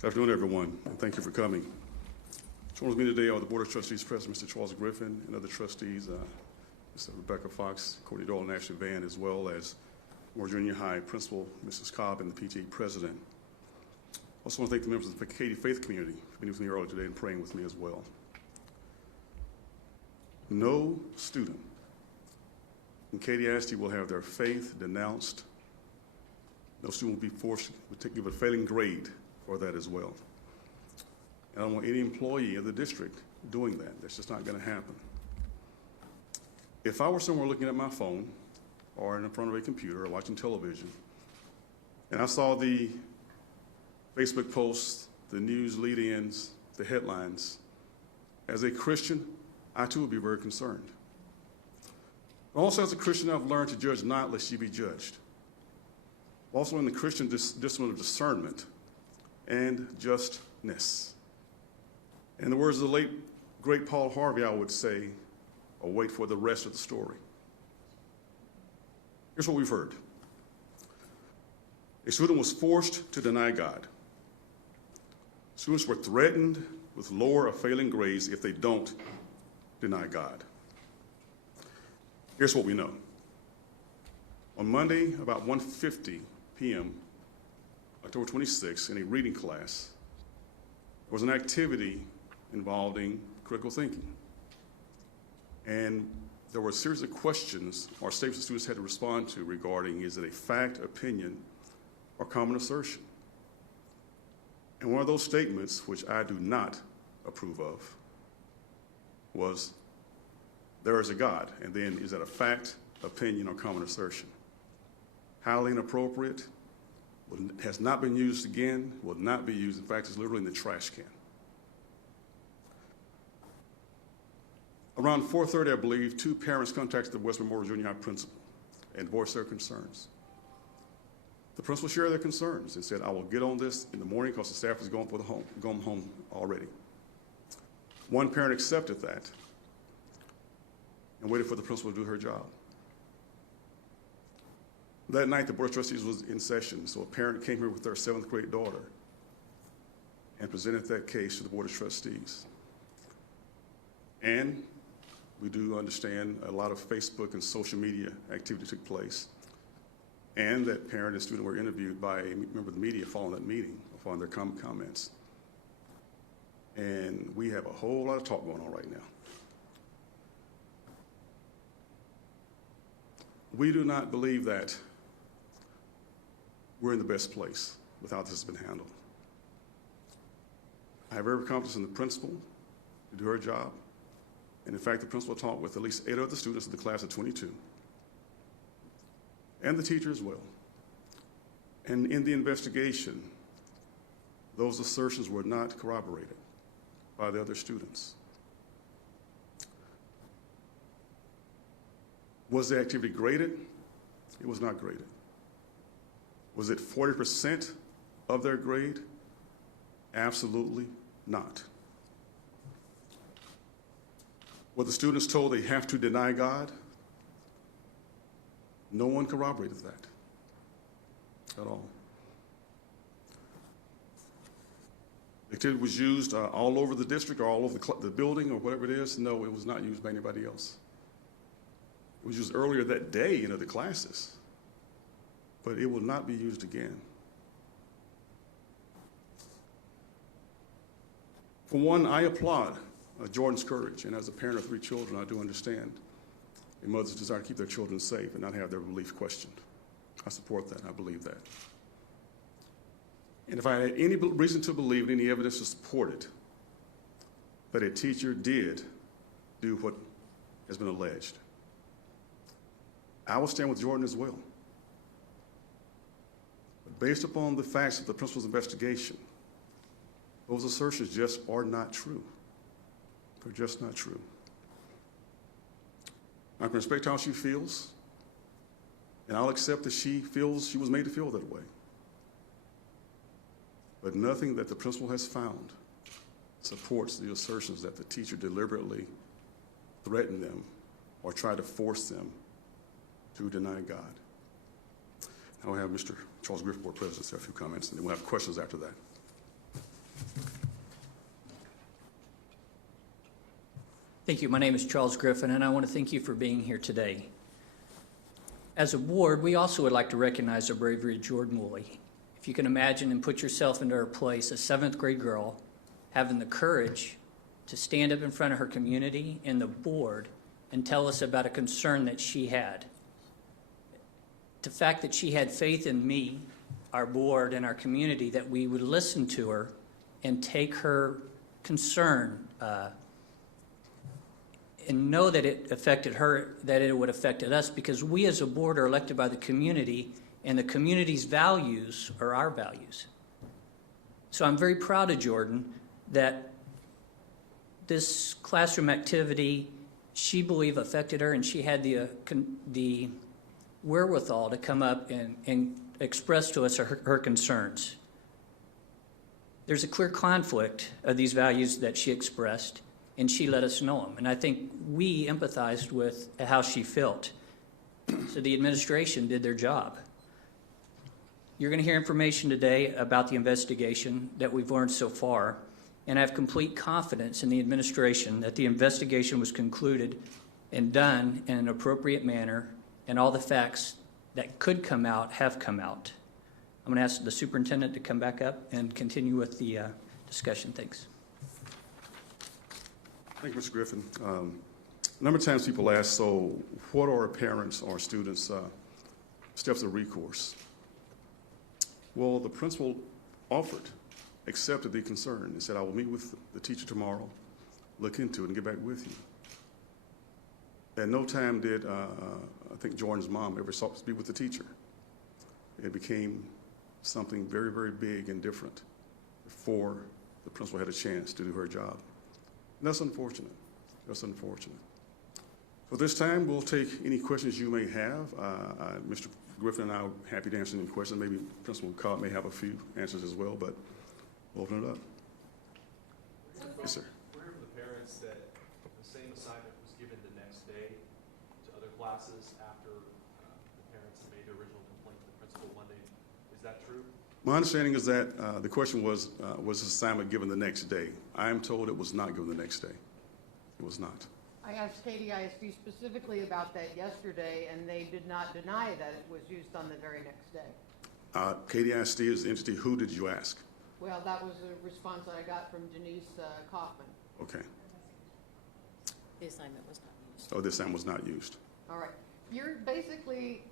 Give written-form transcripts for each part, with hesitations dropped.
Good afternoon, everyone, and thank you for coming. Joining with me today are the Board of Trustees President, Mr. Charles Griffin, and other trustees, Mr. Rebecca Fox, Courtney Doyle, and Ashley Van, as well as Moore Junior High Principal, Mrs. Cobb, and the PTA President. Also want to thank the members of the Katy Faith community for being with me earlier today and praying with me as well. No student in Katy ISD will have their faith denounced. No student will be forced to give a failing grade for that as well. And I don't want any employee of the district doing that. That's just not going to happen. If I were somewhere looking at my phone or in front of a computer or watching television, and I saw the Facebook posts, the news lead-ins, the headlines, as a Christian, I too would be very concerned. Also, as a Christian, I've learned to judge not lest ye be judged. Also in the Christian discipline of discernment and justness. In the words of the late, great Paul Harvey, I would say, await for the rest of the story. Here's what we've heard. A student was forced to deny God. Students were threatened with lower or failing grades if they don't deny God. Here's what we know. On Monday, about 1:50 p.m., October 26th, in a reading class, there was an activity involving critical thinking. And there were a series of questions or statements the students had to respond to regarding, is it a fact, opinion, or common assertion? And one of those statements, which I do not approve of, was, there is a God, and then is that a fact, opinion, or common assertion? Highly inappropriate, has not been used again, will not be used. In fact, it's literally in the trash can. Around 4:30, I believe, two parents contacted the West Memorial Junior High principal and voiced their concerns. The principal shared their concerns and said, I will get on this in the morning because the staff is going home already. One parent accepted that and waited for the principal to do her job. That night, the Board of Trustees was in session, so a parent came here with their 7th grade daughter and presented that case to the Board of Trustees. And we do understand a lot of Facebook and social media activity took place, and that parent and student were interviewed by a member of the media following that meeting, following their comments. And we have a whole lot of talk going on right now. We do not believe that we're in the best place without this has been handled. I have every confidence in the principal to do her job. And in fact, the principal talked with at least 8 other students in the class of 22, and the teacher as well. And in the investigation, those assertions were not corroborated by the other students. Was the activity graded? It was not graded. Was it 40% of their grade? Absolutely not. Were the students told they have to deny God? No one corroborated that at all. The activity was used all over the district or all over the building or whatever it is. No, it was not used by anybody else. It was used earlier that day in other classes, but it will not be used again. For one, I applaud Jordan's courage, and as a parent of 3 children, I do understand a mother's desire to keep their children safe and not have their belief questioned. I support that, I believe that. And if I had any reason to believe, any evidence to support it, that a teacher did do what has been alleged, I will stand with Jordan as well. But based upon the facts of the principal's investigation, those assertions just are not true. They're just not true. I can respect how she feels, and I'll accept that she feels she was made to feel that way. But nothing that the principal has found supports the assertions that the teacher deliberately threatened them or tried to force them to deny God. Now we'll have Mr. Charles Griffin, Board President, say a few comments, and then we'll have questions after that. Thank you. My name is Charles Griffin, and I want to thank you for being here today. As a board, we also would like to recognize the bravery of Jordan Woolley. If you can imagine and put yourself into her place, a 7th grade girl having the courage to stand up in front of her community and the board and tell us about a concern that she had. The fact that she had faith in me, our board, and our community, that we would listen to her and take her concern and know that it affected her, that it would have affected us, because we as a board are elected by the community, and the community's values are our values. So I'm very proud of Jordan that this classroom activity, she believed affected her, and she had the wherewithal to come up and express to us her concerns. There's a clear conflict of these values that she expressed, and she let us know them. And I think we empathized with how she felt. So the administration did their job. You're going to hear information today about the investigation that we've learned so far, and I have complete confidence in the administration that the investigation was concluded and done in an appropriate manner, and all the facts that could come out have come out. I'm going to ask the superintendent to come back up and continue with the discussion. Thanks. Thank you, Mr. Griffin. A number of times people ask, so what are parents or students' steps of recourse? Well, the principal accepted the concern and said, I will meet with the teacher tomorrow, look into it, and get back with you. At no time did, I think, Jordan's mom ever sought to speak with the teacher. It became something very, very big and different before the principal had a chance to do her job. And that's unfortunate. That's unfortunate. For this time, we'll take any questions you may have. Mr. Griffin and I are happy to answer any questions. Maybe Principal Cobb may have a few answers as well, but we'll open it up. Yes, sir. Where are the parents that the same assignment was given the next day to other classes after the parents made the original complaint to the principal one day? Is that true? My understanding is that the question was the assignment given the next day? I am told it was not given the next day. It was not. I asked Katy ISD specifically about that yesterday, and they did not deny that it was used on the very next day. Katy ISD is the entity. Who did you ask? Well, that was a response that I got from Denise Kaufman. Okay. The assignment was not used. Oh, this assignment was not used. All right. You're basically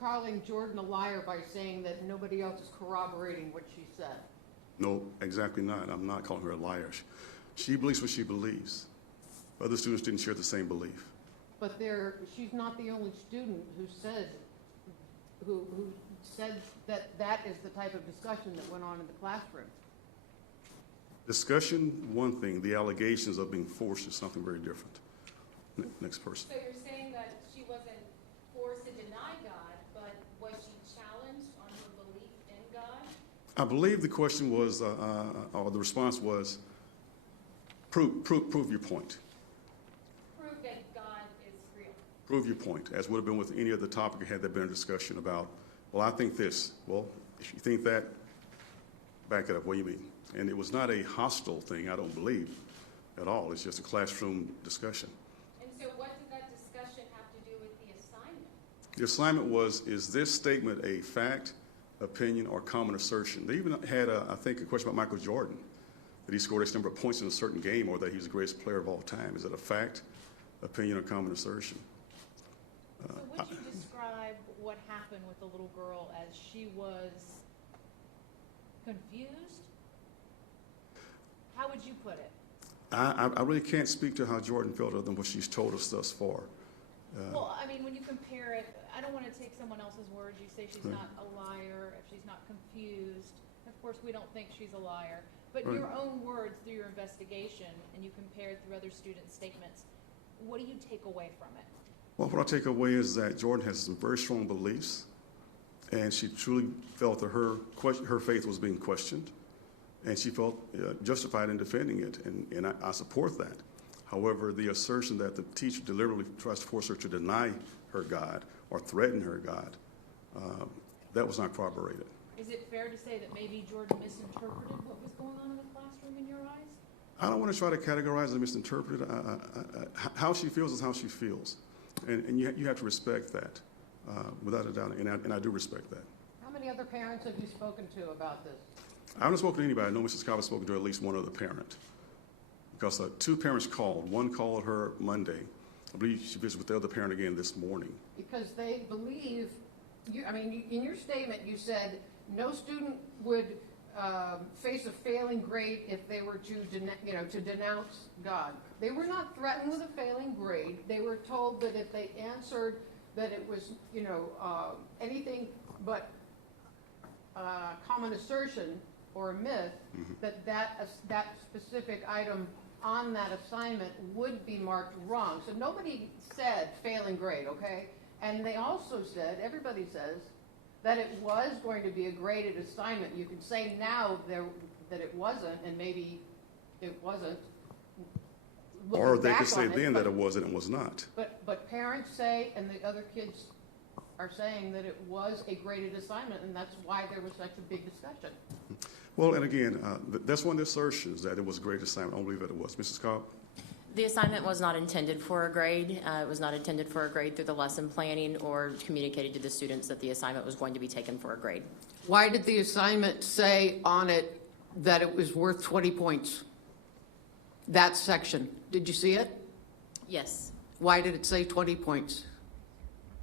calling Jordan a liar by saying that nobody else is corroborating what she said. No, exactly not. I'm not calling her a liar. She believes what she believes. Other students didn't share the same belief. But she's not the only student who said that that is the type of discussion that went on in the classroom. Discussion, one thing. The allegations of being forced is something very different. Next person. So you're saying that she wasn't forced to deny God, but was she challenged on her belief in God? I believe the question was, or the response was, prove your point. Prove that God is real. Prove your point, as would have been with any other topic had there been a discussion about, well, I think this. Well, if you think that, back it up. What do you mean? And it was not a hostile thing, I don't believe, at all. It's just a classroom discussion. And so what did that discussion have to do with the assignment? The assignment was, is this statement a fact, opinion, or common assertion? They even had, I think, a question about Michael Jordan, that he scored X number of points in a certain game, or that he was the greatest player of all time. Is it a fact, opinion, or common assertion? So would you describe what happened with the little girl as she was confused? How would you put it? I really can't speak to how Jordan felt other than what she's told us thus far. Well, I mean, when you compare it, I don't want to take someone else's words. You say she's not a liar, if she's not confused. Of course, we don't think she's a liar. But Right. your own words through your investigation, and you compare it through other students' statements, what do you take away from it? Well, what I take away is that Jordan has some very strong beliefs, and she truly felt that her faith was being questioned, and she felt justified in defending it, and I support that. However, the assertion that the teacher deliberately tries to force her to deny her God or threaten her God, that was not corroborated. Is it fair to say that maybe Jordan misinterpreted what was going on in the classroom in your eyes? I don't want to try to categorize and misinterpret it. How she feels is how she feels. And you have to respect that, without a doubt, and I do respect that. How many other parents have you spoken to about this? I haven't spoken to anybody. I know Mrs. Cobb has spoken to at least one other parent. Because two parents called. One called her Monday. I believe she visited with the other parent again this morning. Because they believe, in your statement, you said no student would face a failing grade if they were to denounce God. They were not threatened with a failing grade. They were told that if they answered that it was, anything but common assertion or a myth, that specific item on that assignment would be marked wrong. So nobody said failing grade, okay? And they also said, everybody says, that it was going to be a graded assignment. You can say now that it wasn't, and maybe it wasn't. Or they could say then that it was and it was not. But parents say, and the other kids are saying that it was a graded assignment, and that's why there was such a big discussion. Well, and again, that's one of the assertions that it was a graded assignment. I don't believe that it was. Mrs. Cobb? The assignment was not intended for a grade. It was not intended for a grade through the lesson planning or communicated to the students that the assignment was going to be taken for a grade. Why did the assignment say on it that it was worth 20 points? That section. Did you see it? Yes. Why did it say 20 points?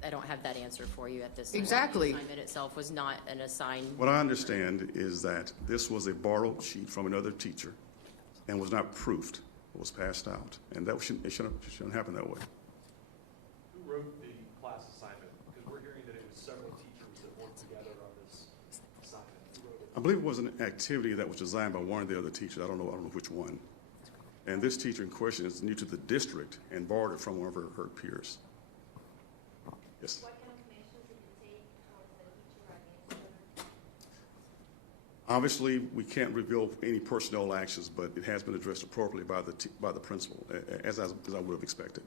I don't have that answer for you at this time. Exactly. The assignment itself was not an assigned. What I understand is that this was a borrowed sheet from another teacher and was not proofed. It was passed out. And that shouldn't happen that way. Who wrote the class assignment? Because we're hearing that it was several teachers that worked together on this assignment. Who wrote it? I believe it was an activity that was designed by one of the other teachers. I don't know which one. And this teacher in question is new to the district and borrowed it from one of her peers. Yes. What kind of measures did you take towards the teacher against her? Obviously, we can't reveal any personnel actions, but it has been addressed appropriately by the principal, as I would have expected.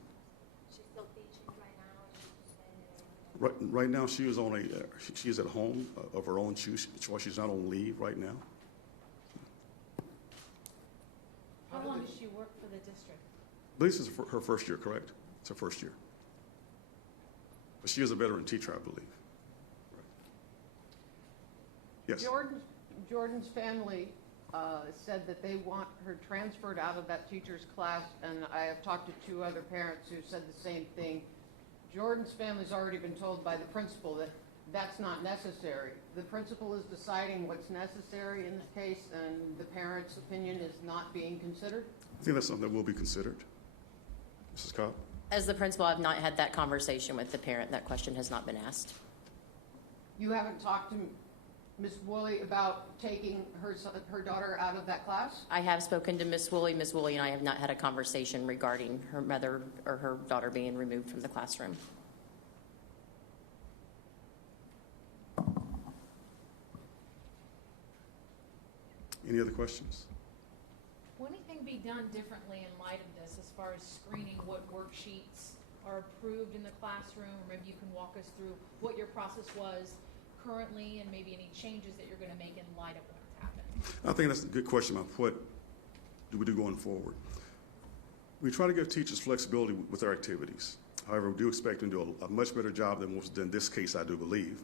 She's still teaching right now, or she's suspended? Right now, she is at home of her own choice. She's not on leave right now. How long does she work for the district? I believe this is her first year, correct? It's her first year. But she is a veteran teacher, I believe. Yes. Jordan's family said that they want her transferred out of that teacher's class, and I have talked to two other parents who said the same thing. Jordan's family's already been told by the principal that that's not necessary. The principal is deciding what's necessary in the case, and the parent's opinion is not being considered. I think that's something that will be considered. Mrs. Cobb? As the principal, I've not had that conversation with the parent. That question has not been asked. You haven't talked to Ms. Woolley about taking her daughter out of that class? I have spoken to Miss Woolley. Miss Woolley and I have not had a conversation regarding her mother or her daughter being removed from the classroom. Any other questions? Will anything be done differently in light of this as far as screening what worksheets are approved in the classroom? Or maybe you can walk us through what your process was currently and maybe any changes that you're going to make in light of what's happened? I think that's a good question about what do we do going forward. We try to give teachers flexibility with their activities. However, we do expect them to do a much better job than was done in this case, I do believe,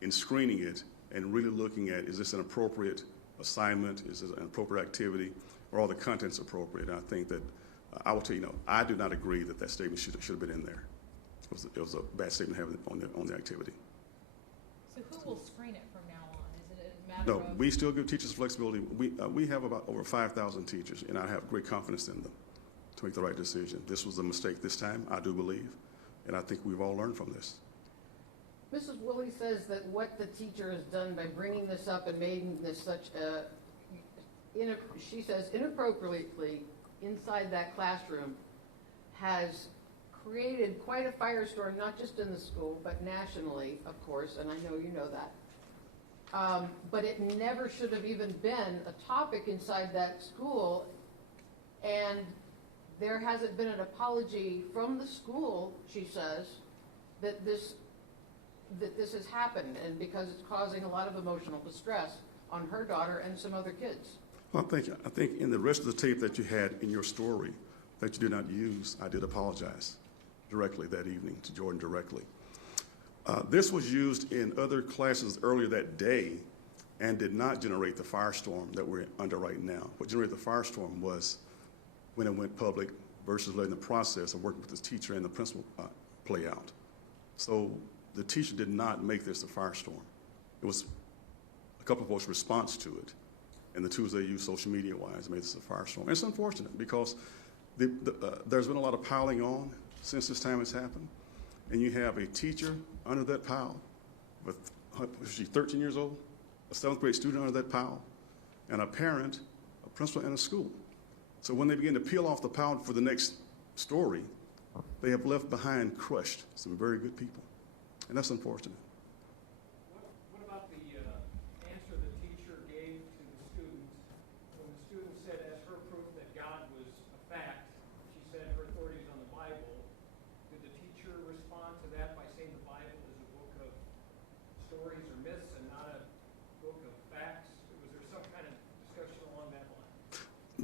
in screening it and really looking at, is this an appropriate assignment, is it an appropriate activity, or are the contents appropriate? And I think that I will tell you, I do not agree that that statement should have been in there. It was a bad statement to have on the activity. So who will screen it from now on? Is it a matter No, of? we still give teachers flexibility. We have about over 5,000 teachers, and I have great confidence in them to make the right decision. This was a mistake this time, I do believe, and I think we've all learned from this. Mrs. Woolley says that what the teacher has done by bringing this up and making this such a, she says inappropriately inside that classroom has created quite a firestorm, not just in the school, but nationally, of course, and I know you know that. But it never should have even been a topic inside that school, and there hasn't been an apology from the school, she says, that this that this has happened, and because it's causing a lot of emotional distress on her daughter and some other kids. Well, I think in the rest of the tape that you had in your story that you did not use, I did apologize directly that evening to Jordan directly. This was used in other classes earlier that day and did not generate the firestorm that we're under right now. What generated the firestorm was when it went public versus letting the process of working with the teacher and the principal play out. So the teacher did not make this a firestorm. It was a couple of folks' response to it, and the tools they used social media-wise made this a firestorm. And it's unfortunate because there's been a lot of piling on since this time has happened, and you have a teacher under that pile with, she's 13 years old, a 7th grade student under that pile, and a parent, a principal, and a school. So when they begin to peel off the pile for the next story, they have left behind crushed some very good people, and that's unfortunate. What about the answer the teacher gave to the students when the student said as her proof that God was a fact, she said her authority is on the Bible? Did the teacher respond to that by saying the Bible is a book of stories or myths and not a book of facts? Was there some kind of discussion along that line?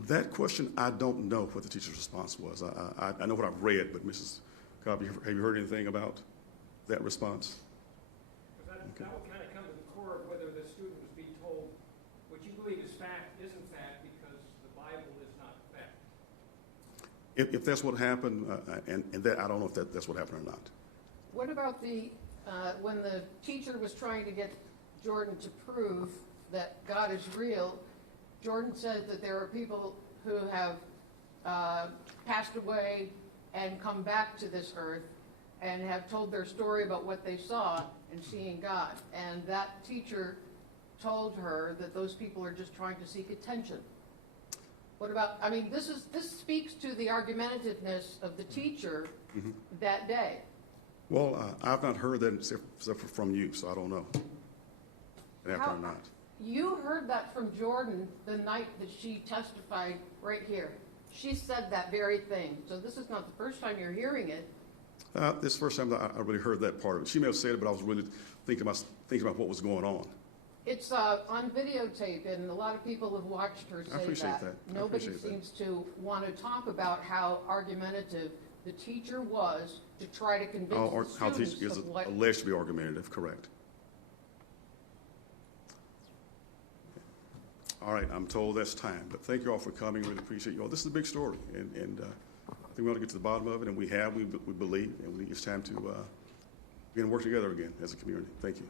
That question, I don't know what the teacher's response was. I know what I've read, but Mrs. Cobb, have you heard anything about that response? Because that would kind of come to the core of whether the student was being told what you believe is fact isn't fact because the Bible is not fact. If that's what happened, and that, I don't know if that's what happened or not. What about when the teacher was trying to get Jordan to prove that God is real? Jordan said that there are people who have passed away and come back to this earth and have told their story about what they saw in seeing God. And that teacher told her that those people are just trying to seek attention. What about, I mean, this speaks to the argumentativeness of the teacher that day. Well, I've not heard that except from you, so I don't know. After or not. You heard that from Jordan the night that she testified right here. She said that very thing. So this is not the first time you're hearing it. This is the first time that I really heard that part of it. She may have said it, but I was really thinking about what was going on. It's on videotape, and a lot of people have watched her I say appreciate that. that. I Nobody appreciate that. seems to want to talk about how argumentative the teacher was to try to convince the How the students teacher is of what... alleged to be argumentative, correct. All right, I'm told that's time, but thank you all for coming. Really appreciate you all. This is a big story, and I think we ought to get to the bottom of it, and we believe, and it's time to begin working together again as a community. Thank you.